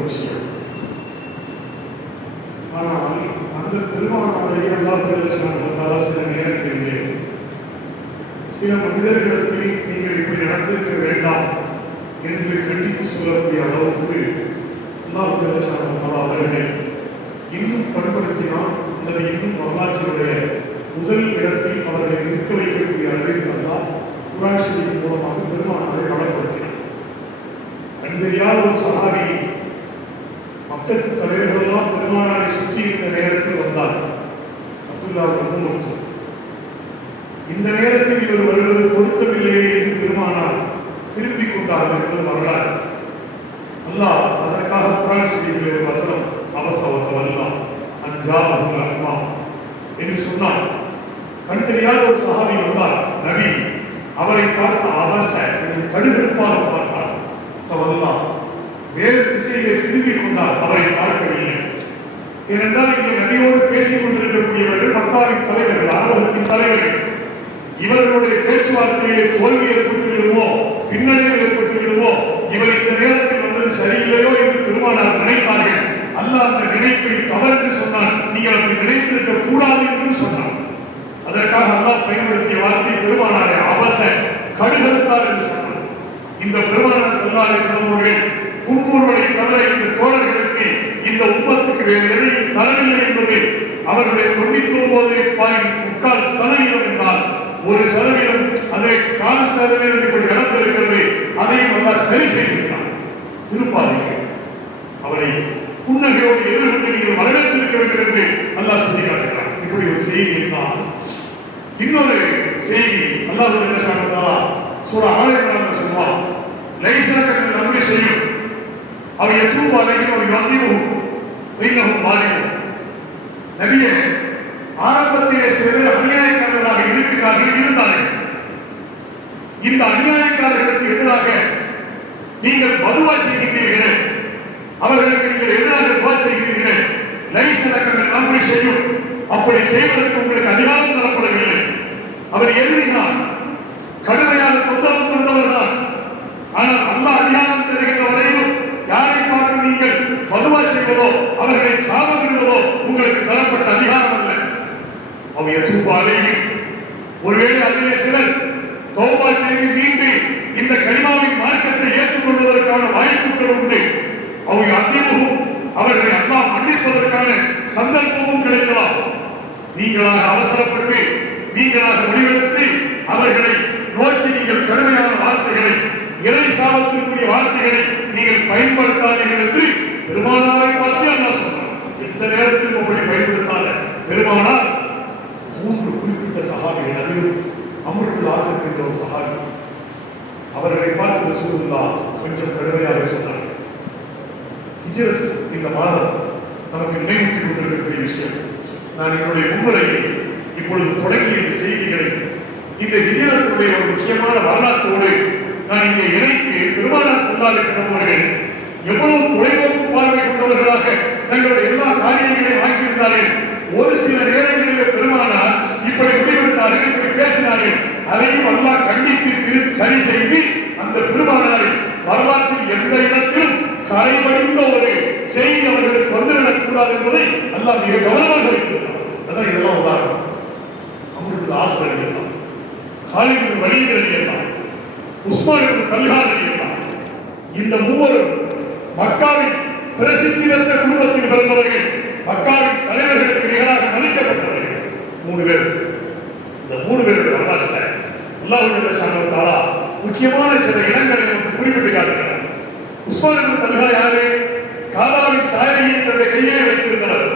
விஷயம் ஆனால் அந்த பெருமானாரை அல்லாஹால சில நேரங்களிலே சில மனிதர்களிடத்தில் நீங்கள் இப்படி நடந்திருக்க வேண்டாம் என்று கண்டித்து சொல்லக்கூடிய அளவுக்கு அல்லாஹால அவர்களை இன்னும் பண்படுத்தினால் அல்லது இன்னும் வரலாற்றினுடைய முதல் இடத்தில் அவர்களை நிற்க வைக்கக்கூடிய அளவிற்கு அல்லாஹ் குரான் ஷரீஃப் மூலமாக பெருமானாரை பலப்படுத்தினார் கண் தெரியாத ஒரு சஹாபி மக்கத்து தலைவர்களெல்லாம் பெருமானாரை சுற்றி இந்த நேரத்தில் வந்தார். அப்துல்லா முகமது இந்த நேரத்தில் இவர் வருவது பொருத்தமில்லையே என்று பெருமானார் திரும்பிக் கொண்டார் என்பது வரலாறு. அல்லாஹ் அதற்காக குரான் செய்திகளை ஒரு வசனம் அவசவத்தவல்லாம் அஞ்சா அம்மா என்று சொன்னார். கண் தெரியாத ஒரு சகாவி வந்தார். நபி அவரை பார்த்த அவச என்று கடுகடுப்பாக பார்த்தார். தவறெல்லாம் வேறு திசையிலே திரும்பிக் கொண்டார் அவரை பார்க்கவில்லை. ஏனென்றால் இங்கே நபியோடு பேசிக் கொண்டிருக்கக்கூடியவர்கள் மக்காவின் தலைவர்கள் ஆர்வத்தின் தலைவர்கள் இவர்களுடைய பேச்சுவார்த்தையிலே தோல்வி ஏற்பட்டு விடுமோ பின்னடைவு ஏற்பட்டு விடுமோ இவர் இந்த நேரத்தில் வந்தது சரியில்லையோ என்று பெருமானார் நினைத்தார்கள். அல்ல அந்த நினைப்பை தவறு சொன்னார் நீங்கள் அப்படி நினைத்திருக்க கூடாது என்றும் சொன்னார் அதற்காக அல்லாஹ் பயன்படுத்திய வார்த்தை பெருமானாரை அவச கடுகடுத்தார் என்று சொன்னார் இந்த பெருமானார் சொன்னாரை சொல்லுவார்கள் புன்முறுவனை தவிர இந்த தோழர்களுக்கு இந்த உம்மத்துக்கு வேறு எதையும் தரவில்லை என்பது அவருடைய தொண்ணூத்தி ஒன்பது பாயிண்ட் முக்கால் சதவீதம் என்றால் ஒரு சதவீதம் அதை கால் சதவீதம் இப்படி நடந்திருக்கிறது அதையும் நல்லா சரி செய்து விட்டார் திருப்பாதீர்கள் அவரை புன்னகையோடு எதிர்கொண்டு நீங்கள் வரவேற்றிருக்க வேண்டும் என்று அல்லாஹ் சொல்லி காட்டுகிறார் இப்படி ஒரு செய்தி இருந்தால் இன்னொரு செய்தி அல்லாஹ் என்ன சொல்றதா சூற ஆலயங்கள் சொல்லுவான் லைசனக்கங்கள் நம்பி செய்யும். அவர் எதுவும் அலையும் ஒரு யோந்தியும் வைனகும் மாறியும் நபியே ஆரம்பத்திலே சில பேர் அநியாயக்காரர்களாக இருக்கிறார்கள் இருந்தார்கள். இந்த அநியாயக்காரர்களுக்கு எதிராக நீங்கள் மதுவா செய்கின்றீர்கள். அவர்களுக்கு நீங்கள் எதிராக துவா செய்கிறீர்கள் லைசனக்கங்கள் நம்பி செய்யும். அப்படி செய்வதற்கு உங்களுக்கு அதிகாரம் தரப்படவில்லை. அவர் எதிரிதான் கடுமையான தொந்தரவு கொண்டவர் தான் ஆனால் அல்லாஹ் அதிகாரம் தருகின்ற வரையிலும் யாரை பார்த்து நீங்கள் மதுவா செய்வதோ அவர்களை சாபமிடுவதோ உங்களுக்கு தரப்பட்ட அதிகாரம் அல்ல அவ எதிர்பாலே. ஒருவேளை அதிலே சிலர் தௌபா செய்து மீண்டு இந்த கனிமாவின் மார்க்கத்தை ஏற்றுக்கொள்வதற்கான வாய்ப்புகள் உண்டு. அவங்க அதிகமும் அவர்களை அல்லாஹ் மன்னிப்பதற்கான சந்தர்ப்பமும் கிடைக்கலாம். நீங்களாக அவசரப்பட்டு நீங்களாக முடிவெடுத்து அவர்களை நோக்கி நீங்கள் கடுமையான வார்த்தைகளை இறை சாபத்திற்குரிய வார்த்தைகளை நீங்கள் பயன்படுத்தாதீர்கள் என்று பெருமானாரை பார்த்து அல்லாஹ் சொல்றார் எந்த நேரத்திலும் அப்படி பயன்படுத்தாத. பெருமானார் குறிப்பிட்ட சகாபிகள் அதிலும் அமிர்த ஆசர் என்ற ஒரு சகாபி அவர்களை பார்த்து ரசூலுல்லா கொஞ்சம் கடுமையாக சொன்னார் ஹிஜரத் இந்த மாதம் நமக்கு நினைவூட்டி கொண்டிருக்கக்கூடிய விஷயம். நான் என்னுடைய முன்னுரையை இப்பொழுது தொடங்கிய இந்த செய்திகளை இந்த ஹிஜரத்துடைய ஒரு முக்கியமான வரலாற்றோடு நான் இங்கே இணைத்து பெருமானார் சொல்லாத அவர்கள் எவ்வளவு தொலைநோக்கு பார்வை கொண்டவர்களாக தங்களுடைய எல்லா காரியங்களையும் ஆக்கியிருந்தார்கள் ஒரு சில நேரங்களில் பெருமானார் இப்படி முடிவெடுத்தார்கள் இப்படி பேசினார்கள் அதையும் அல்லாஹ் கண்டித்து திரு சரி செய்து அந்த பெருமானாரை வரலாற்றில் எந்த இடத்திலும் கரைவடிந்த ஒரு செய்தி அவர்களுக்கு வந்துவிடக் கூடாது என்பதை அல்லாஹ் மிக கவனமாக வைத்திருக்கிறார் அதான் இதெல்லாம் உதாரணம் அவங்களுக்கு ஆசை எழுதலாம் காலிபின் வழியில் எழுதியலாம் உஸ்மானின் கல்யாணம் எழுதியலாம் இந்த மூவரும் மக்காவின் பிரசித்தி பெற்ற குடும்பத்தில் பிறந்தவர்கள் மக்காவின் தலைவர்களுக்கு நிகராக மதிக்கப்பட்டவர்கள் மூணு பேர் இந்த மூணு பேருடைய வரலாற்றுல அல்லாஹ் சாங்கத்தாரா முக்கியமான சில இடங்களை நமக்கு குறிப்பிட்டு காட்டுகிறார் உஸ்மான் தல்ஹா யாரு காபாவின் சாயலையை தன்னுடைய கையை வைத்திருந்தனர்.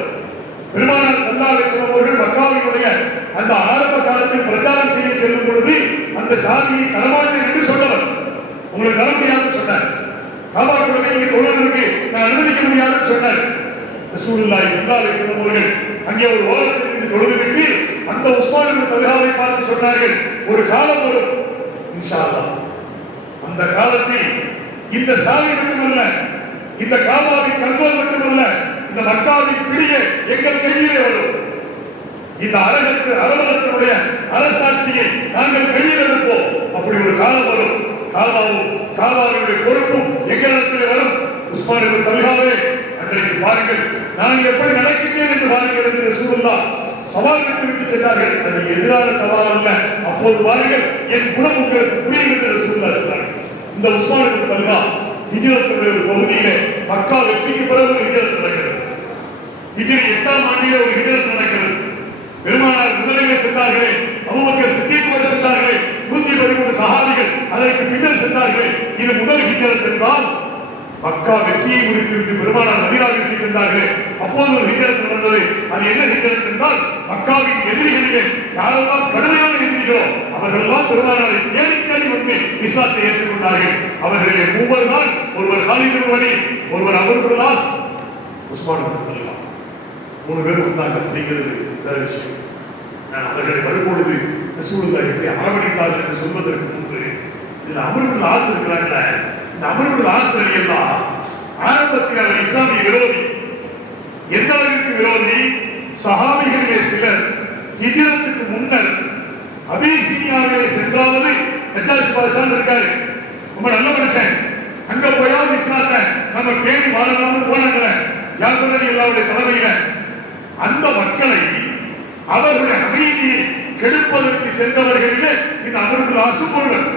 பெருமானார் சல்லாலை அவர்கள் மக்காவினுடைய அந்த ஆரம்ப காலத்தில் பிரச்சாரம் செய்ய செல்லும் பொழுது அந்த சாதியை தரமாட்டேன் என்று சொன்னவர். உங்களுக்கு தர முடியாதுன்னு சொன்னார். காபாக்குள்ளே நீங்க தொழுவதற்கு நான் அனுமதிக்க முடியாதுன்னு சொன்னார். ரசூலுல்லாஹி ஸல்லல்லாஹு அலைஹி அவர்கள் அங்கே ஒரு ஓரத்தில் நின்று தொழுதுவிட்டு அந்த உஸ்மான் தல்ஹாவை பார்த்து சொன்னார்கள் ஒரு காலம் வரும். இன்ஷா அந்த காலத்தில் இந்த சாலை மட்டுமல்ல இந்த காபாவின் கண்ட்ரோல் மட்டுமல்ல இந்த மக்காவின் பிடிய எங்கள் கையிலே வரும். இந்த அரகத்து அலுவலகத்தினுடைய அரசாட்சியை நாங்கள் கையில் எடுப்போம். அப்படி ஒரு காலம் வரும். காபாவும் காபாவினுடைய பொறுப்பும் எங்களிடத்தில் வரும். உஸ்மான் தல்காவே அன்றைக்கு பாருங்கள். நான் எப்படி நடக்கின்றேன் என்று பாருங்கள் என்று சூழலா சவால் விட்டு விட்டு சென்றார்கள். அது எதிரான சவால் அல்ல. அப்போது பாருங்கள் என் குணம் உங்களுக்கு புரியும் என்று ரசூலுல்லா இந்த உஸ்மானுக்கு தல்கா ஹிஜரத்துடைய ஒரு பகுதியிலே மக்கா வெற்றிக்கு பிறகு ஒரு ஹிஜரத் நடக்கிறது. ஹிஜரி எட்டாம் ஆண்டிலே ஒரு ஹிஜரத் நடக்கிறது. பெருமானார் முதலிலே சென்றார்களே அபூபக்கர் சித்திக்கு வரை சென்றார்களே நூற்றி பதிமூன்று சகாதிகள் அதற்கு பின்னர் சென்றார்களே. இது முதல் ஹிஜரத் என்றால் மக்கா வெற்றியை முடித்துவிட்டு பெருமானார் மதினாவிற்கு சென்றார்களே. அப்போது ஒரு ஹிஜரத் நடந்தது அது என்ன ஹிஜரத் என்றால் மக்காவின் எதிரிகளிலே யாரெல்லாம் கடுமையான எதிரிகளோ அவர்களெல்லாம் பெருமானாரை தேடி தேடி வந்து இஸ்லாத்தை ஏற்றுக்கொண்டார்கள். அவர்களே மூவர் தான். ஒருவர் ஹாலித் வழி ஒருவர் அமர் லாஸ் உஸ்மான் சொல்லலாம். மூணு பேர் வந்தாங்க அப்படிங்கிறது வேற விஷயம். நான் அவர்களை வரும்பொழுது ரசூலுல்லா எப்படி அரவணைத்தார்கள் என்று சொல்வதற்கு முன்பு இதில் அமர்வுகள் ஆசை இருக்கிறாங்களே இந்த அமர்வுகள் ஆசை எல்லாம் ஆரம்பத்தில் அவர் இஸ்லாமிய விரோதி. எந்த அளவிற்கு விரோதி? சஹாபிகளிலே சிலர். ஹிஜரத்துக்கு முன்னர் அபிசீனியாவிலே சென்றாவது நஜாஷ் பாஷான் இருக்காரு. ரொம்ப நல்ல மனுஷன். அங்க போயாவது இஸ்லாத்தை நம்ம பேணி வாழலாம்னு போனாங்களே. ஜாகிரதை எல்லாருடைய தலைமையில. அந்த மக்களை அவர்களுடைய அமைதியை கெடுப்பதற்கு சென்றவர்களிலே இந்த அமர்வுகள் ஆசும் ஒருவர்.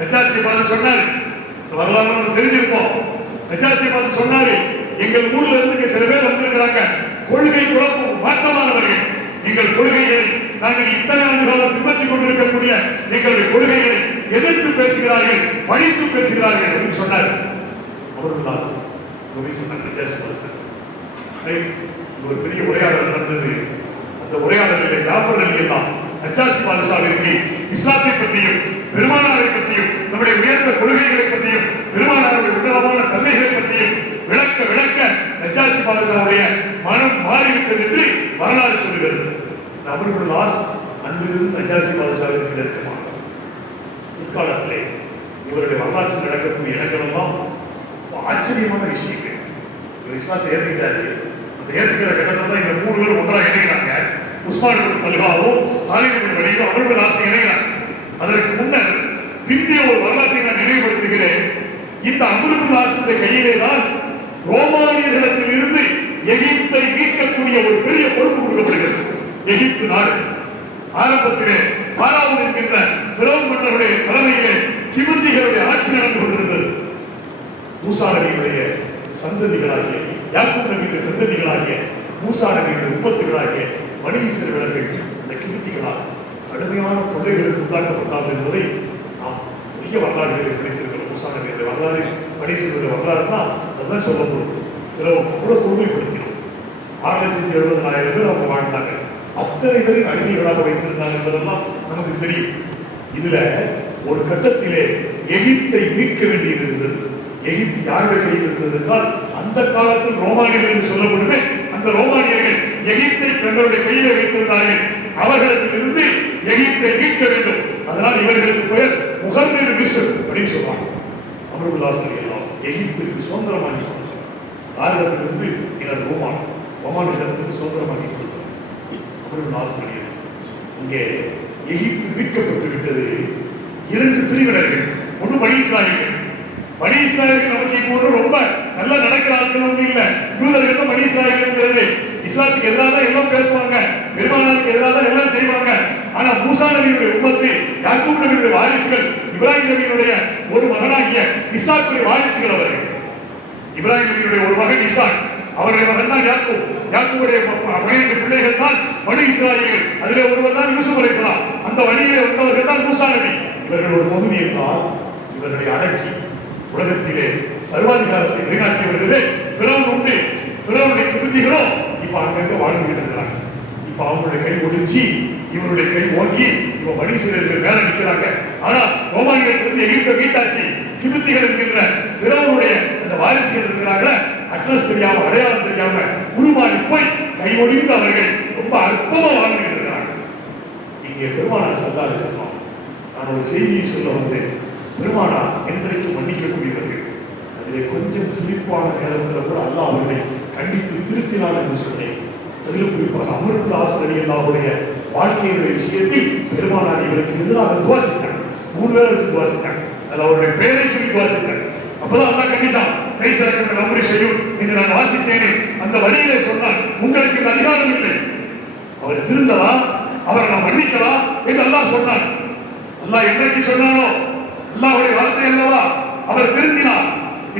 நஜாசியை பார்த்து சொன்னாரு வரலாறு தெரிஞ்சிருப்போம். நஜாசியை பார்த்து சொன்னாரு எங்கள் ஊர்ல இருந்து சில பேர் வந்திருக்கிறாங்க. கொள்கை குழப்பம் மாற்றமானவர்கள் எங்கள் கொள்கைகளை நாங்கள் இத்தனை ஆண்டு காலம் பின்பற்றிக் கொண்டிருக்கக்கூடிய எங்களுடைய கொள்கைகளை எதிர்த்து பேசுகிறார்கள் பழித்து பேசுகிறார்கள் அப்படின்னு சொன்னார். அவர்கள் ஆசை. போய் நஜாசி ஒரு பெரிய உரையாடல் நடந்தது. அந்த உரையாடலில் ஜாஃபர் அலி எல்லாம் நஜாசி பாதுஷாவிற்கு இஸ்லாத்தை பற்றியும் பெருமானாரை பற்றியும் நம்முடைய உயர்ந்த கொள்கைகளை பற்றியும் பெருமானாருடைய உன்னதமான தன்மைகளை பற்றியும் விளக்க விளக்க நஜாசி பாதுஷாவுடைய மனம் மாறிவிட்டது என்று வரலாறு சொல்கிறது. இந்த அமர்வுடைய லாஸ் அன்பிலிருந்து நஜாசி பாதுஷாவிற்கு நெருக்கமான பிற்காலத்திலே இவருடைய வரலாற்றில் நடக்கக்கூடிய இடங்களெல்லாம் ஆச்சரியமான விஷயங்கள். இவர் இஸ்லாத்தை ஏற்றுக்கிட்டாரு. அந்த ஏற்றுக்கிற கட்டத்தில் தான் இந்த மூணு பேரும் ஒன்றாக இணைகிறாங்க. உஸ்மான் பின் தல்காவும் தாலிபு பின் அவர்கள் ஆசை இணைகிறாங்க. அதற்கு முன்னர் பிந்தைய ஒரு வரலாற்றை நான் நினைவுபடுத்துகிறேன். இந்த அமிர்த ஆசிரிய கையிலே தான் ரோமானியர்களிடத்தில் இருந்து எகிப்தை மீட்கக்கூடிய ஒரு பெரிய பொறுப்பு கொடுக்கப்படுகிறது. எகிப்து நாடு. ஆரம்பத்திலே பாராவும் இருக்கின்ற பிறோன் மன்னருடைய தலைமையிலே கிபுத்திகளுடைய ஆட்சி நடந்து கொண்டிருந்தது. மூசா நபியுடைய சந்ததிகளாகிய யாக்கும் நபியுடைய சந்ததிகள் மூசா நபியுடைய உப்பத்துகளாகிய மணிஈஸ்வரர்கள் அந்த கிருத்திகளால் கடுமையான உண்டாக்கப்பட்டார்கள் என்பதை நாம் நிறைய வரலாறுகளை படித்திருக்கிறோம் மூசா வரலாறு மணிஈஸ்வரருடைய வரலாறுனா அதுதான் சொல்ல முடியும் சில கூட கொடுமைப்படுத்தினோம் ஆறு லட்சத்தி எழுபதனாயிரம் பேர் அவங்க வாழ்ந்தாங்க. அத்தனை பேரையும் அடிமைகளாக வைத்திருந்தாங்க என்பதெல்லாம் நமக்கு தெரியும். இதுல ஒரு கட்டத்திலே எகிப்தை மீட்க வேண்டியது இருந்தது. எகிப்து யாருடைய கையில் இருந்தது என்றால் அந்த காலத்தில் ரோமானியர்கள் என்று சொல்லப்படுமே அந்த ரோமானியர்கள் எகிப்தை தங்களுடைய கையிலே வைத்திருந்தார்கள். அவர்களிடத்திலிருந்து எகிப்தை மீட்க வேண்டும். அதனால் இவர்களுக்கு பெயர் முகர்நீர் மிஸ்ர் அப்படின்னு சொல்றாங்க அமருல் ஆசிரியர் எகிப்துக்கு சுதந்திரம் வாங்கி கொடுத்தார் யாரிடத்திலிருந்து எனது ரோமான் ரோமான் இடத்திலிருந்து சுதந்திரம் வாங்கி கொடுத்தார். அமருல் ஆசிரியர். இங்கே எகிப்து மீட்கப்பட்டு விட்டது. இரண்டு பிரிவினர்கள். ஒன்று பனி இஸ்ராயல்கள் பனி நமக்கு இப்போ ஒன்றும் ரொம்ப நல்லா நடக்கிறார்கள் ஒன்றும் இல்லை. யூதர்கள் தான் பனி இஸ்ராயல்ங்கிறது இஸ்லாத்துக்கு எதிராக தான் எல்லாம் பேசுவாங்க. பெருமானாருக்கு எதிராக தான் எல்லாம் செய்வாங்க. ஆனா மூசா நபியுடைய உம்மத்து யாக்கூப் நபியுடைய வாரிசுகள் இப்ராஹிம் நபியினுடைய ஒரு மகனாகிய இசாக்குடைய வாரிசுகள் அவர்கள். இப்ராஹிம் நபியுடைய ஒரு மகன் இசாக் அவருடைய மகன் தான் யாக்கூப் யாக்கூடைய பன்னிரண்டு பிள்ளைகள் தான் பனு இஸ்ராயல்கள். அதிலே ஒருவர் தான் யூசுப் அலைஹிஸ்ஸலாம் அந்த வழியிலே வந்தவர்கள் தான் மூசா நபி. இவர்கள் ஒரு பகுதி என்றால் இவர்களை அடக்கி உலகத்திலே சர்வாதிகாரத்தை நிலைநாட்டியவர்களே பிறவன் உண்டு. பிறவனுடைய கிருத்திகளோ இப்ப அங்கங்க வாழ்ந்துகிட்டு இருக்கிறாங்க. இப்ப அவங்களுடைய கை ஒழிச்சு இவருடைய கை ஓங்கி இவ மனுஷர்கள் மேல நிற்கிறாங்க. ஆனா ரோமானியத்திலிருந்து எகிப்த மீட்டாச்சு கிருத்திகள் என்கின்ற பிறவனுடைய அந்த வாரிசுகள் இருக்கிறாங்கள அட்ரஸ் தெரியாம அடையாளம் தெரியாம உருமாறி போய் கை ஒடிந்து அவர்கள் ரொம்ப அற்பமா வாழ்ந்துகிட்டு இருக்கிறாங்க இங்கே பெருமானார் சொல்லாத சொன்னோம் நான் ஒரு செய்தியை சொல்ல வந்தேன். பெருமானா என்றைக்கு மன்னிக்கக்கூடியவர்கள். அதிலே கொஞ்சம் சிரிப்பான நேரத்தில் கூட அல்லாஹ் அவர்களை கண்டித்து திருத்தினான் என்று சொன்னேன். அதிலும் குறிப்பாக அமருல் ஆசிரியர் அல்லாஹுடைய வாழ்க்கையினுடைய விஷயத்தில் பெருமானார் இவருக்கு எதிராக துவாசித்தாங்க மூணு பேரை வச்சு துவாசித்தாங்க அதில் அவருடைய பேரை சொல்லி துவாசித்தாங்க அப்பதான் அல்லாஹ் கண்டிச்சான் லைசரக்கம் அம்ரி செய்யும் என்று நான் வாசித்தேனே. அந்த வரியிலே சொன்னால் உங்களுக்கு இந்த அதிகாரம் இல்லை. அவர் திருந்தலாம் அவரை நான் மன்னிக்கலாம் என்று அல்லாஹ் சொன்னார். அல்லாஹ் என்றைக்கு சொன்னானோ அல்லாஹ்வுடைய வார்த்தை அல்லவா? அவர் திருந்தினார்.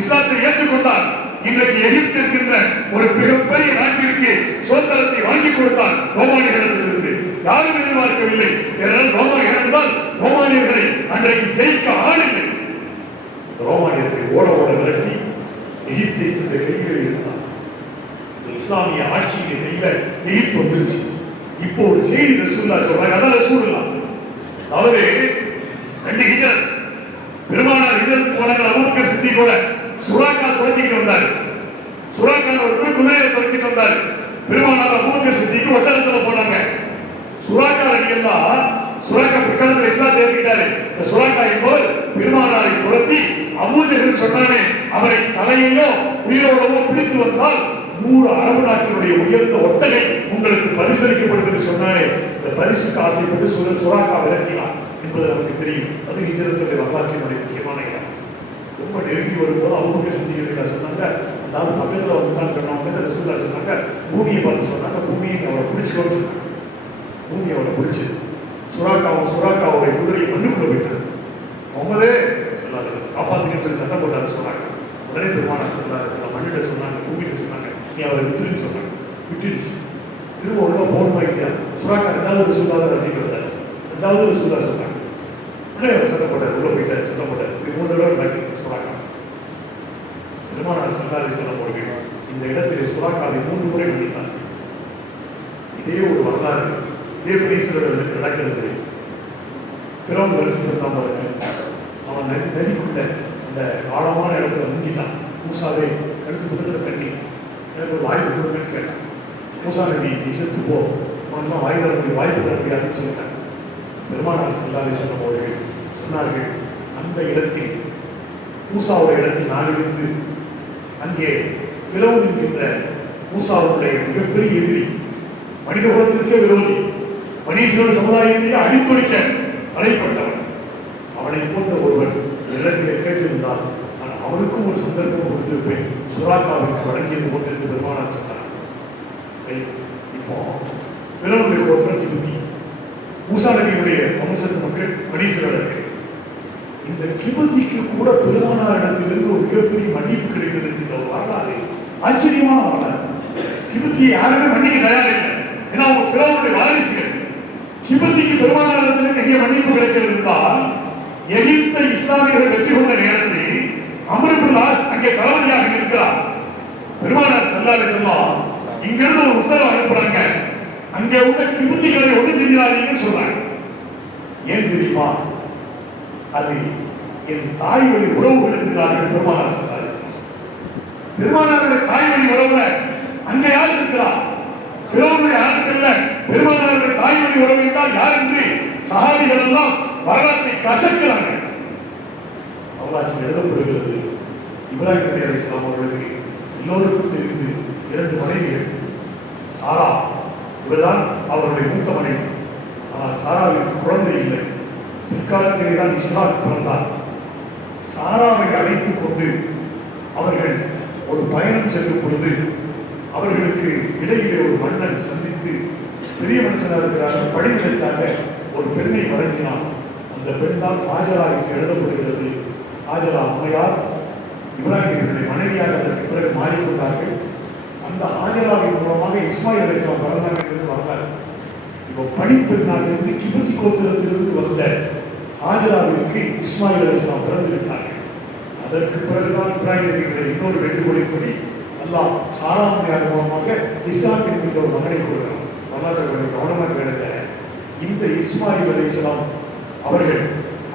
இஸ்லாத்தை ஏற்றுக்கொண்டார். இன்றைக்கு எகிப்து இருக்கின்ற ஒரு மிகப்பெரிய நாட்டிற்கு சுதந்திரத்தை வாங்கி கொடுத்தார் ரோமானிகளிடத்திலிருந்து. யாரும் எதிர்பார்க்கவில்லை. ஏனென்றால் ரோமா ஏனென்றால் ரோமானியர்களை அன்றைக்கு ஜெயிக்க ஆளில்லை. ரோமானியர்களை ஓட ஓட விரட்டி எகிப்தை தன்னுடைய கைகளில் எடுத்தார் இஸ்லாமிய ஆட்சியின் கையில எகிப்து வந்துருச்சு. இப்போ ஒரு செய்தி ரசூல்லா சொல்றாங்க. அதான் ரசூல்லா அவரு ரெண்டு ஹிஜரத் பெருமானார் ஹிஜரத்துக்கு போனாங்க சித்தி கூட சுராக்கா துரத்திக்கிட்டு வந்தாரு. சுராக்கா ஒருத்தர் குதிரையை துரத்திட்டு வந்தாரு. பெருமானார் அபூபக்கர் சித்திக்கு ஒட்டகத்துல போனாங்க. சுராக்கா எல்லாம் சுராக்கா பிற்காலத்தில் இஸ்லாம் ஏற்றுக்கிட்டாரு இந்த சுராக்கா என்பவர் பெருமானாரை துரத்தி அபூஜகர் சொன்னானே அவரை தலையையோ உயிரோடவோ பிடித்து வந்தால் நூறு அரபு நாட்டினுடைய உயர்ந்த ஒட்டகை உங்களுக்கு பரிசளிக்கப்படும் என்று சொன்னானே. இந்த பரிசுக்கு ஆசைப்பட்டு சுர சுராக்கா விரட்டினார் என்பது நமக்கு தெரியும். அது இந்திரத்துடைய வரலாற்றினுடைய முக்கியமான இடம். ரொம்ப நெருங்கி வரும்போது அவங்க சிந்திகள் சொன்னாங்க அந்த பக்கத்தில் பக்கத்துல வந்துட்டான்னு சொன்னாங்க ரசூல்லா சொன்னாங்க பூமியை பார்த்து சொன்னாங்க பூமியை அவரை பிடிச்சிக்கோன்னு சொன்னாங்க. பூமி அவரை பிடிச்சி சுறாக்காவும் சுறாக்காவுடைய குதிரையை மண்ணுக்குள்ள போயிட்டாங்க முகமதே சொல்லாரு காப்பாத்திக்கிட்டு சத்தம் போட்டாரு சொன்னாங்க உடனே பெருமானார் சொன்னாரு சொல்ல மண்ணிட்ட சொன்னாங்க பூமிகிட்ட சொன்னாங்க நீ அவரை விட்டுருன்னு சொன்னாங்க. விட்டுருச்சு திரும்ப ஒழுங்கா போகணுமா இல்லையா சுறாக்கா ரெண்டாவது சொல்லாத அப்படின்னு வந்தாரு ரெண்டாவது சொல்லா சொன்னாங்க உடனே அவர் சத்தம் போட்டார் உள்ள போயிட்டார் சத்தம் போட்டார் இப்படி மூணு தடவை நடக்குது சுறாக்கா பெருமானார் சல்லாரி செல்லம் அவர்கள் இந்த இடத்திலே சுறாக்காவை மூன்று முறை மன்னித்தார் இதே ஒரு வரலாறு இதே பனீஸ்வரர்களுக்கு நடக்கிறது பிறவன் வருத்திட்டு இருந்தான் பாருங்க அவன் நதி நதிக்குள்ள அந்த ஆழமான இடத்துல முங்கிட்டான் மூசாவே கழுத்து பக்கத்துல தண்ணி எனக்கு ஒரு வாய்ப்பு கொடுங்கன்னு கேட்டான் மூசா நபி நீ செத்து போ உனக்குலாம் வாய் தர முடியும் வாய்ப்பு தர முடியாதுன்னு சொல்லிட்டான் பெருமானார் சல்லாலை சொன்ன அவர்கள் சொன்னார்கள் அந்த இடத்தில் மூசாவுடைய இடத்தில் நான் இருந்து அங்கே பிறவன் என்கின்ற மூசாவுடைய மிகப்பெரிய எதிரி மனித குலத்திற்கே விரோதி மனீஸ்வர சமுதாயத்திலேயே அடித்துடிக்க தலைப்பட்டவன். அவனை போன்ற ஒருவன் இடத்திலே கேட்டிருந்தால் நான் அவனுக்கும் ஒரு சந்தர்ப்பம் கொடுத்திருப்பேன். சுராக்காவிற்கு வழங்கியது போன்று என்று பெருமானார் சொன்னார். இப்போ மூசா நபியுடைய வம்சத்து மக்கள் மனீஸ்வரர்கள் இந்த கிபதிக்கு கூட பெருமானாரிடத்திலிருந்து ஒரு மிகப்பெரிய மன்னிப்பு கிடைத்தது என்கின்ற ஒரு வரலாறு. ஆச்சரியமான வரலாறு. கிபத்தியை யாருமே மன்னிக்க தயாரில்லை ஏன்னா அவங்க பிறனுடைய வாரிசுகள். கிபத்திக்கு பெருமானாரிடத்திலிருந்து எங்கே மன்னிப்பு கிடைக்கிறது என்றால் எகிப்த இஸ்லாமியர்கள் வெற்றி கொண்ட நேரத்தில் அமருபுல் ஆஸ் அங்கே தளபதியாக இருக்கிறார். பெருமானார் செல்லாத செல்லம் இங்கிருந்து ஒரு உத்தரவு அனுப்புறாங்க. அங்கே உள்ள கிபுத்திகளை ஒன்று செஞ்சிடாதீங்கன்னு சொல்றாங்க. ஏன் தெரியுமா? அது என் தாய் வழி உறவுகள் என்கிறார்கள் பெருமானார் செல்லாத பெருமானாருடைய தாய் வழி உறவுல அங்கே யார் இருக்கிறார் பிறவுடைய ஆட்கள்ல பெருமானாருடைய தாய் வழி உறவு என்றால் யார் என்று சகாதிகள் எல்லாம் வரலாற்றை கசக்கிறாங்க. வரலாற்றில் எழுதப்படுகிறது இப்ராஹிம் அலி அவர்களுக்கு எல்லோருக்கும் தெரிந்து இரண்டு மனைவிகள் சாரா இவர்தான் அவருடைய மூத்த மனைவி. ஆனால் சாராவிற்கு குழந்தை இல்லை. பிற்காலத்திலே தான் இஸ்லாக் பிறந்தார். சாராவை அழைத்து கொண்டு அவர்கள் ஒரு பயணம் செல்லும் பொழுது அவர்களுக்கு இடையிலே ஒரு மன்னன் சந்தித்து பெரிய மனுஷனாக இருக்கிறார்கள் படிவதற்காக ஒரு பெண்ணை வழங்கினான். அந்த பெண் தான் ஆஜரா என்று எழுதப்படுகிறது. ஆஜரா அம்மையார் இப்ராஹிமுடைய மனைவியாக அதற்கு பிறகு மாறிக்கொண்டார்கள். அந்த ஆஜராவின் மூலமாக இஸ்மாயில் அலிஸ்லாம் பிறந்தாங்க இப்போ இருந்து கிபத்தி கோத்திரத்திலிருந்து வந்த ஆஜராவிற்கு இஸ்மாயில் அலிஸ்லாம் பிறந்து விட்டார்கள் அதற்கு பிறகுதான் இப்ராஹிம் நபிகளுடைய இன்னொரு வேண்டுகோளின்படி அல்லாஹ் சாராமையார் மூலமாக இஸ்லாம் என்கின்ற ஒரு மகனை கொடுக்கிறார் வரலாற்று கவனமாக கேளுங்க. இந்த இஸ்மாயில் அலிஸ்லாம் அவர்கள்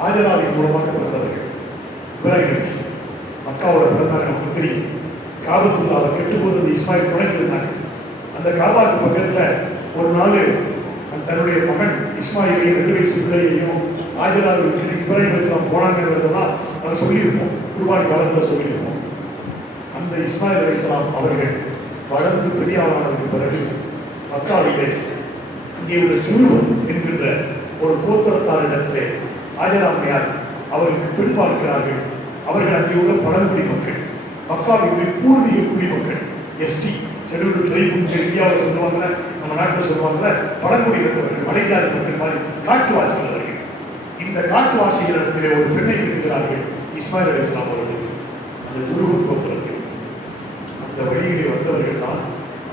ஆஜராவின் மூலமாக பிறந்தவர்கள். இப்ராஹிம் நபி. மக்காவோட பிறந்தாங்க நமக்கு தெரியும். காபத்துல்லாவை கெட்டும்போது அந்த இஸ்மாயில் துணைக்கு அந்த காபாக்கு பக்கத்தில் ஒரு நாள் தன்னுடைய மகன் இஸ்மாயிலையும் ரெண்டு வயசு பிள்ளையையும் ஆஜராவை விட்டு இப்ராஹிம் அலிஸ்லாம் போனாங்கிறதெல்லாம் நம்ம சொல்லியிருப்போம் குர்பானி காலத்தில் சொல்லியிருப்போம் அந்த இஸ்மாயில் அலிஸ்லாம் அவர்கள் வளர்ந்து பெரியாளானதுக்கு பிறகு மக்காவிலே அங்கே உள்ள ஜுருகம் என்கின்ற ஒரு கோத்திரத்தாரிடத்திலே ஆஜராமையார் அவருக்கு பெண் பார்க்கிறார்கள். அவர்கள் அங்கே உள்ள பழங்குடி மக்கள் மக்காவினுடைய பூர்வீக குடிமக்கள் எஸ்டி ஷெடியூல்டு ட்ரைப் இந்தியாவில் சொல்லுவாங்கல்ல நம்ம நாட்டில் சொல்லுவாங்கல்ல பழங்குடி வந்தவர்கள் மலைஜாதி மக்கள் மாதிரி காட்டுவாசிகள் அவர்கள். இந்த காட்டுவாசிகளிடத்திலே ஒரு பெண்ணை கட்டுகிறார்கள் இஸ்மாயில் அலி இஸ்லாம் அவர்களுக்கு. அந்த துருகு கோத்திரத்தில். அந்த வழியிலே வந்தவர்கள் தான்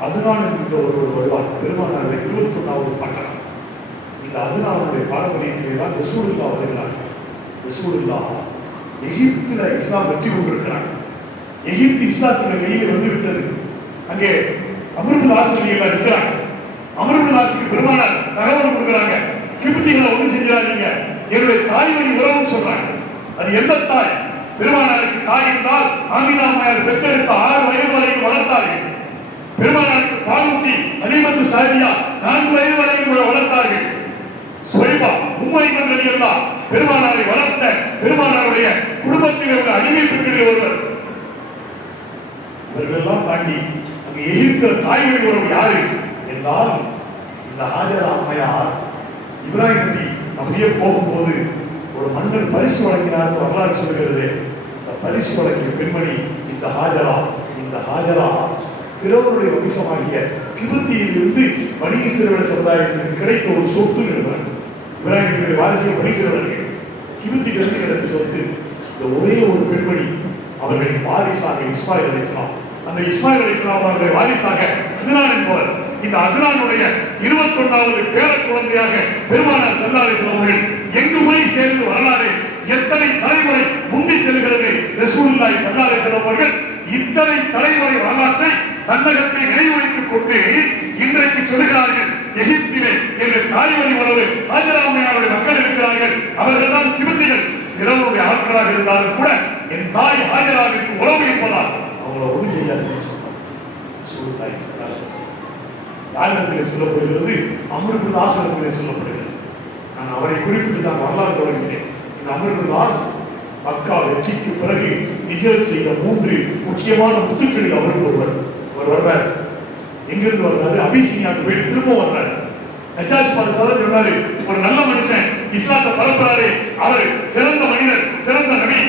அதுதான் என்கின்ற ஒருவர் வருவார் பெருமானார் இருபத்தி ஒன்றாவது பட்டணம். இந்த அதுனானுடைய பாரம்பரியத்திலே தான் ரசூலுல்லா வருகிறார். ரசூலுல்லா எகிப்தில் இஸ்லாம் வெற்றி கொண்டிருக்கிறார் எகிப்து இஸ்லாத்தினுடைய கையில் வந்து விட்டது. அங்கே அமர்புல் ஆசிரியர்கள் இருக்கிறாங்க அமர்புல் ஆசிரியர் பெருமானார் தகவல் கொடுக்குறாங்க. கிபித்திகளை ஒன்றும் செஞ்சிடாதீங்க. என்னுடைய தாய் வழி உறவுன்னு சொல்றாங்க. அது எந்த தாய்? பெருமானாருக்கு தாய் என்றால் ஆமினாமையார் பெற்றெடுத்த ஆறு வயது வரைக்கும் வளர்த்தார்கள். பெருமானாருக்கு பாலூட்டி அலிமத்து சாமியா நான்கு வயது வரைக்கும் கூட வளர்த்தார்கள். சுவைபா உண்மை வெளியெல்லாம் பெருமானாரை வளர்த்த பெருமானாருடைய குடும்பத்தில் உள்ள அடிமை பெண்களில் ஒருவர். இவர்களெல்லாம் தாண்டி அங்கு எகிப்தில் தாய்மொழி உறவு யாரு? என்றால் இந்த ஹாஜரா அம்மையார் இப்ராஹிம் நபி அப்படியே போகும்போது ஒரு மன்னர் பரிசு வழங்கினார் வரலாறு சொல்கிறது இந்த பரிசு வழங்கிய பெண்மணி இந்த ஹாஜரா இந்த ஹாஜரா பிறவருடைய வம்சமாகிய கிபத்தியில் இருந்து பனீஸ்வரோட சமுதாயத்திற்கு கிடைத்த ஒரு சொத்து எழுதுறாங்க இப்ராஹிம் நபியுடைய வாரிசுகள் பனீஸ்வரர்கள் கிபத்திலிருந்து கிடைத்த சொத்து. இந்த ஒரே ஒரு பெண்மணி அவர்களின் வாரிசாக இஸ்மாயில் அலிஸ்லாம் அந்த இஸ்மாயில் அலி இஸ்லாம் வாரிசாக அதுனான் என்பவர் இந்த அதுனானுடைய இருபத்தொன்னாவது பேர குழந்தையாக பெருமானார் சல்லா அலி இஸ்லாம் அவர்கள் எங்கு போய் சேர்ந்து வரலாறு எத்தனை தலைமுறை முந்தி செல்கிறது? ரசூல்லாய் சல்லா அலி இஸ்லாம் அவர்கள் இத்தனை தலைமுறை வரலாற்றை தன்னகத்தை நினைவு வைத்துக் கொண்டு இன்றைக்கு சொல்கிறார்கள் எகிப்திலே எங்கள் தாய்மொழி உறவு ஆஜராமையாருடைய மக்கள் இருக்கிறார்கள் அவர்கள் தான் கிபத்திகள் சிலருடைய ஆட்களாக இருந்தாலும் கூட என் தாய் ஆஜராவிற்கு உறவு என்பதால் அவங்கள ஒன்றும் செய்யாதுன்னு சொன்னார் ரசூலுல்லாஹி ஸல்லல்லாஹு அலைஹி சொல்லப்படுகிறது அமருக்கு ஆசனத்திலே சொல்லப்படுகிறது. நான் அவரை குறிப்பிட்டு தான் வரலாறு தொடங்கினேன். இந்த அமருக்கு தாஸ் மக்கா வெற்றிக்கு பிறகு நிஜர் செய்த மூன்று முக்கியமான முத்துக்களில் அவரும் ஒருவர். அவர் வர்றார் எங்கிருந்து வர்றாரு அபிசீனியாவுக்கு போயிட்டு திரும்ப வர்றாரு நஜாஷ் பாதுசார சொன்னாரு ஒரு நல்ல மனுஷன் இஸ்லாத்தை பரப்புறாரு. அவர் சிறந்த மனிதர் சிறந்த நபி.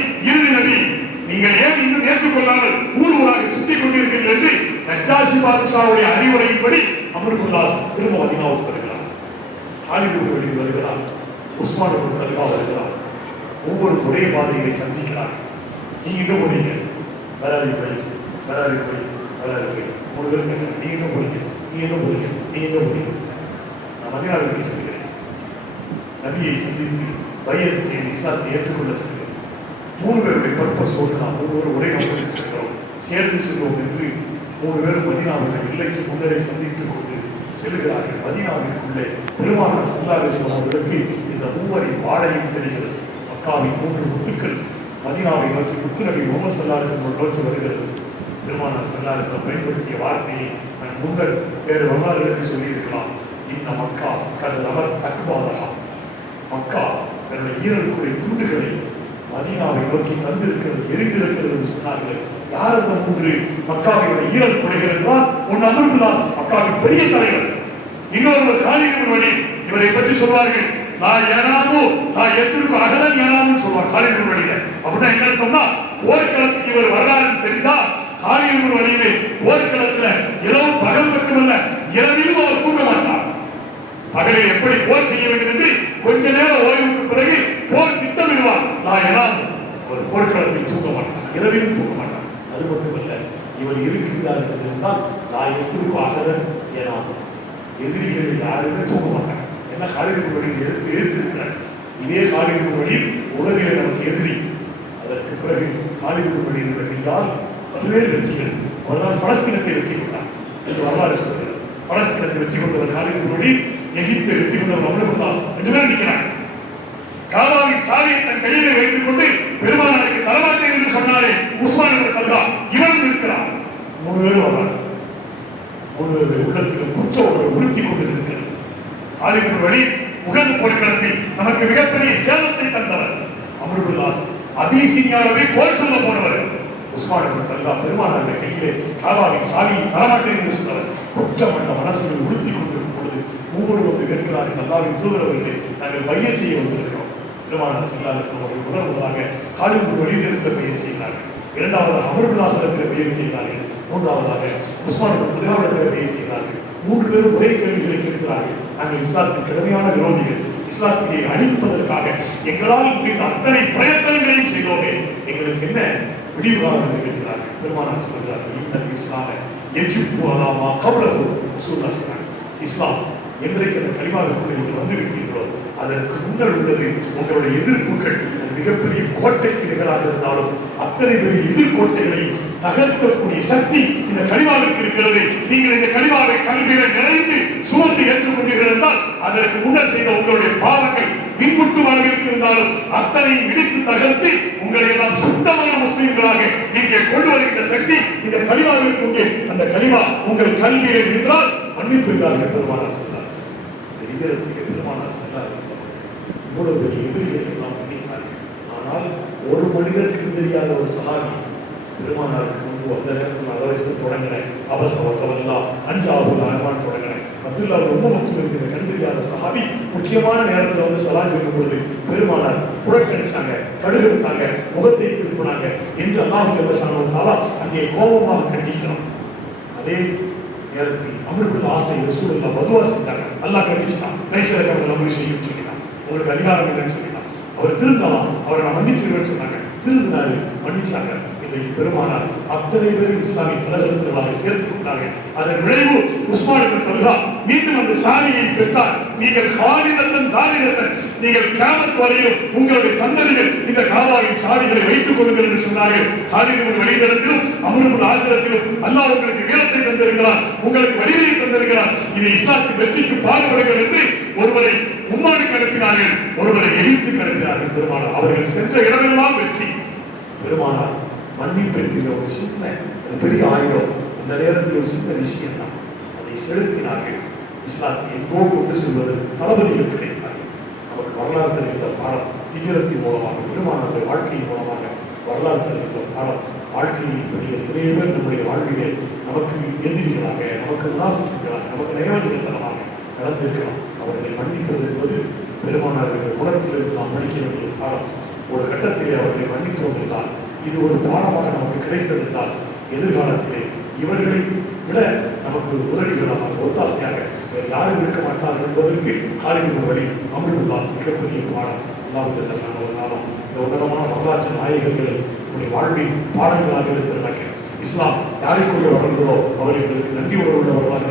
நீங்கள் ஏன் இன்னும் ஏற்றுக்கொள்ளாமல் ஊர் ஊராக சுத்தி கொண்டிருக்கிறீர்கள் என்று நஜாசி பாதுஷாவுடைய அறிவுரையின்படி அமருல்லாஸ் திரும்ப மதினாவுக்கு வருகிறார். ஹாலிது வெளியில் வருகிறார். உஸ்மான் ஒரு தல்கா வருகிறார். ஒவ்வொரு ஒரே பாதையை சந்திக்கிறார். நீங்க எங்க போறீங்க. வராதி போய் வராதி போய் வராதி போய் மூணு பேர் நீங்க எங்க போறீங்க. நீங்க எங்க போறீங்க. நீங்க எங்க போறீங்க. நான் மதினாவிற்கு சொல்கிறேன் நபியை சந்தித்து பையன் செய்து இஸ்லாத்தை ஏற்றுக்கொள்ள மூணு பேருடைய பர்பஸ் ஒன்று நாம் மூணு பேரும் ஒரே நோக்கத்தில் சென்றோம். சேர்ந்து செல்வோம் என்று மூணு பேரும் மதினாவுடைய இல்லைக்கு முன்னரே சந்தித்துக் கொண்டு செல்கிறார்கள். மதினாவிற்குள்ளே பெருமானார் சல்லாரேஸ்வரம் அவர்களுக்கு இந்த மூவரின் வாழையும் தெரிகிறது. மக்காவின் மூன்று முத்துக்கள் மதினாவை நோக்கி முத்துநபி முகமது சல்லாரேஸ்வரம் நோக்கி வருகிறது. பெருமானார் சல்லாரேஸ்வரம் பயன்படுத்திய வார்த்தையை நான் முன்னர் வேறு வரலாறுகளுக்கு சொல்லியிருக்கலாம். இந்த மக்கா கது அவர் அக்பாதகா மக்கா தன்னுடைய ஈரலுக்குடைய துண்டுகளை மதீனாவை நோக்கி தந்திருக்கிறது எரிந்திருக்கிறது என்று சொன்னார்கள். யார் அந்த மூன்று மக்காவினுடைய ஈரல் குடைகள் என்றால் ஒன்று அமர்குலாஸ் மக்காவின் பெரிய தலைவர். இன்னொருவர் காலிகன் வழி இவரை பற்றி சொல்வார்கள் நான் ஏனாமோ நான் எத்திருக்கும் அகலன் ஏனாமுன்னு சொல்வார் காலிகன் வழியில அப்படின்னா என்ன அர்த்தம்னா போர்க்களத்துக்கு இவர் வரலாறு தெரிஞ்சா காலிகன் வழியிலே போர்க்களத்துல இரவு பகல் மட்டுமல்ல இரவிலும் அவர் தூங்க மாட்டார். பகலில் எப்படி போர் செய்ய வேண்டும் என்று கொஞ்ச நேரம் ஓய்வுக்கு பிறகு போர் திட்டமிடுவார் நான் ஒரு போர்க்களத்தில் தூங்க மாட்டான் இரவிலும் தூங்க மாட்டான் அது மட்டுமல்ல இவர் இருக்கின்றார் என்பதில்தான் நான் எதிர்ப்பு ஆகதன் ஏனா எதிரிகள் யாருமே தூங்க மாட்டாங்க ஏன்னா காலிதின் வழியில் எடுத்து எடுத்திருக்கிறார் இதே காலிதின் வழியில் உலகிலே நமக்கு எதிரி. அதற்கு பிறகு காலிதின் வழியில் கையால் பல்வேறு வெற்றிகள். அவர்தான் பலஸ்தீனத்தை வெற்றி கொண்டார் என்று வரலாறு சொல்கிறார் பலஸ்தீனத்தை வெற்றி கொண்டவர் காலிதின் வழி எகிப்தை வெற்றி கொண்டவர் அமரபுல்லாஸ் ரெண்டு பேரும் நிற்கிறார் காபாவின் சாவியை தன் கையிலே வைத்துக் கொண்டு பெருமானாருக்கு தலைமாட்டேன் என்று சொன்னாரே உஸ்மான் என்ற தல்கா இவன் இருக்கிறார் மூணு பேரும் வர்றாங்க. மூணு பேருடைய உள்ளத்தில் குற்ற உணர்வு உறுத்தி கொண்டு இருக்கிறது காலிதின் வழி உகது போர்க்களத்தில் நமக்கு மிகப்பெரிய சேதத்தை தந்தவர். அமருல்லாஸ் அபிசீனியாவை போர் சொல்ல போனவர். உஸ்மான் என்ற தல்லா பெருமானாருடைய கையிலே காபாவின் சாவியை தரமாட்டேன் என்று சொன்னவர் குற்றம் அந்த மனசுகள் உறுத்தி கொண்டிருக்கும் பொழுது மூவர் வந்து கேட்கிறார்கள் அல்லாவின் தூதரவர்களே நாங்கள் பையன் செய்ய வந்திருக்கிறோம். பெருமானார் செல்லாத அவர்கள் முதல் முதலாக காலிவுக்கு வழிதிருக்கிற பையன் செய்கிறார்கள் இரண்டாவதாக அமர்விலாசனத்தில் பெயர் செய்கிறார்கள் மூன்றாவதாக உஸ்மான் புகாரிடத்தில் பெயர் செய்கிறார்கள் மூன்று பேரும் ஒரே கேள்விகளை கேட்கிறார்கள். நாங்கள் இஸ்லாத்தின் கடுமையான விரோதிகள். இஸ்லாத்தினை அழிப்பதற்காக எங்களால் முடிந்த அத்தனை பிரயத்தனங்களையும் செய்தோமே. எங்களுக்கு என்ன விடிவு காலம் என்று கேட்கிறார்கள். பெருமானார் சொல்கிறார்கள் இந்த இஸ்லாம எஜிப்பு அலாமா கபலகு சொன்னார் இஸ்லாம் என்றைக்கு அந்த கனிமாவிற்குள்ளே நீங்கள் வந்துவிட்டீர்களோ அதற்கு முன்னர் உள்ளது உங்களுடைய எதிர்ப்புகள். அது மிகப்பெரிய கோட்டைக்கு நிகராக இருந்தாலும் அத்தனை பெரிய எதிர்கோட்டைகளை தகர்க்கக்கூடிய சக்தி இந்த கனிவாவுக்கு இருக்கிறது. நீங்கள் இந்த கனிவாவை கல்வியில நிறைந்து சுமந்து ஏற்றுக்கொண்டீர்கள் என்றால் அதற்கு முன்னர் செய்த உங்களுடைய பாவங்கள் பின்புட்டு அளவிற்கு இருந்தாலும் அத்தனையும் இடித்து தகர்த்து உங்களை எல்லாம் சுத்தமான முஸ்லிம்களாக இங்கே கொண்டு வருகின்ற சக்தி இந்த கனிவாவிற்கு உண்டு. அந்த கனிவா உங்கள் கல்வியில நின்றால் மன்னிப்பு என்றார்கள் பெருமானார் சொன்னார் இந்த இதரத்துக்கு பெருமானார் சொன்னார் கூட பெரிய எதிரிகளை நாம் நினைத்தார் ஆனால் ஒரு மனிதருக்கு தெரியாத ஒரு சகாபி பெருமானாருக்கு முன்பு அந்த நேரத்தில் நான் வச்சு தொடங்கினேன். அவசவத்தவெல்லாம் அஞ்சாவது அயமான் தொடங்கினேன். அப்துல்லா ரொம்ப மக்கள் இருக்கிற கண் தெரியாத சஹாபி முக்கியமான நேரத்தில் வந்து சலான் சொல்லும் பொழுது பெருமானார் புறக்கணிச்சாங்க கடுகெடுத்தாங்க முகத்தை திருப்பினாங்க என்று அல்லாஹ் ஜல்லசானவத்தாலா அங்கே கோபமாக கண்டிக்கிறோம் அதே நேரத்தில் அமிர்புல் ஆசை ரசூலுல்லாஹ் பதுவா செஞ்சாங்க அல்லாஹ் கண்டிச்சுட்டான். லைசர கவலை அமரி செய்யும் உங்களுக்கு அதிகாரம் இல்லைன்னு சொல்லிட்டான். அவர் திருந்தலாம். அவரை நான் மன்னிச்சிருவேன்னு சொன்னாங்க. திருந்தினாரு. மன்னிச்சாங்க. இன்றைக்கு பெருமானார் அத்தனை பேரும் இஸ்லாமிய கலகத்தினர்களாக சேர்த்துக் கொண்டார்கள் அதன் விளைவு உஸ்மானுக்கு தொல்கா மீண்டும் அந்த சாதியை பெற்றார். நீங்கள் காலினத்தன் தாரினத்தன் நீங்கள் கிராமத்து வரையிலும் உங்களுடைய சந்ததிகள் இந்த காவாவின் சாதிகளை வைத்துக் கொள்ளுங்கள் என்று சொன்னார்கள். காலினின் வழிதளத்திலும் அமருமுன் ஆசிரத்திலும் அல்லாஹ் உங்களுக்கு வீரத்தை தந்திருக்கிறார். உங்களுக்கு வலிமையை தந்திருக்கிறார். இது இஸ்லாத்தின் வெற்றிக்கு பாடுபடுங்கள் என்று ஒருவரை முன்னாடி அனுப்பினார்கள் ஒருவரை எதிர்த்து அனுப்பினார்கள் பெருமானார் அவர்கள் சென்ற இடமெல்லாம் வெற்றி. பெருமானார் மன்னிப்பு என்கிற ஒரு சின்ன அது பெரிய ஆயுதம். அந்த நேரத்தில் ஒரு சின்ன விஷயம் தான் அதை செலுத்தினார்கள். இஸ்லாத்தை எங்கோ கொண்டு செல்வதற்கு தளபதிகள் கிடைத்தார்கள். நமக்கு வரலாறு தருகின்ற பாடம் திஜரத்தின் மூலமாக பெருமானாருடைய வாழ்க்கையின் மூலமாக வரலாறு தருகின்ற பாடம். வாழ்க்கையை பெரிய எத்தனையோ பேர் நம்முடைய வாழ்விலே நமக்கு எதிரிகளாக நமக்கு உணாசிகளாக நமக்கு நயவஞ்சகத்தனமாக நடந்திருக்கலாம். அவர்களை மன்னிப்பது என்பது பெருமானாருடைய குணத்திலிருந்து நாம் படிக்க வேண்டிய பாடம் ஒரு கட்டத்திலே அவர்களை மன்னித்தோம் என்றால் இது ஒரு பாடமாக நமக்கு கிடைத்தது என்றால் எதிர்காலத்திலே இவர்களை விட நமக்கு உதவிகரமாக ஒத்தாசையாக வேறு யாரும் இருக்க மாட்டார்கள் என்பதற்கு காலிதின் வழி. அமிர்துல்லாஸ் மிகப்பெரிய பாடம் அல்லாஹுல்ல சம்பவத்தாலும் இந்த உன்னதமான வரலாற்று நாயகர்களை நம்முடைய வாழ்வின் பாடங்களாக எடுத்து நடக்க இஸ்லாம் யாரை கொண்டு வளர்ந்ததோ அவர்களுக்கு நன்றி உணர்வுள்ளவர்களாக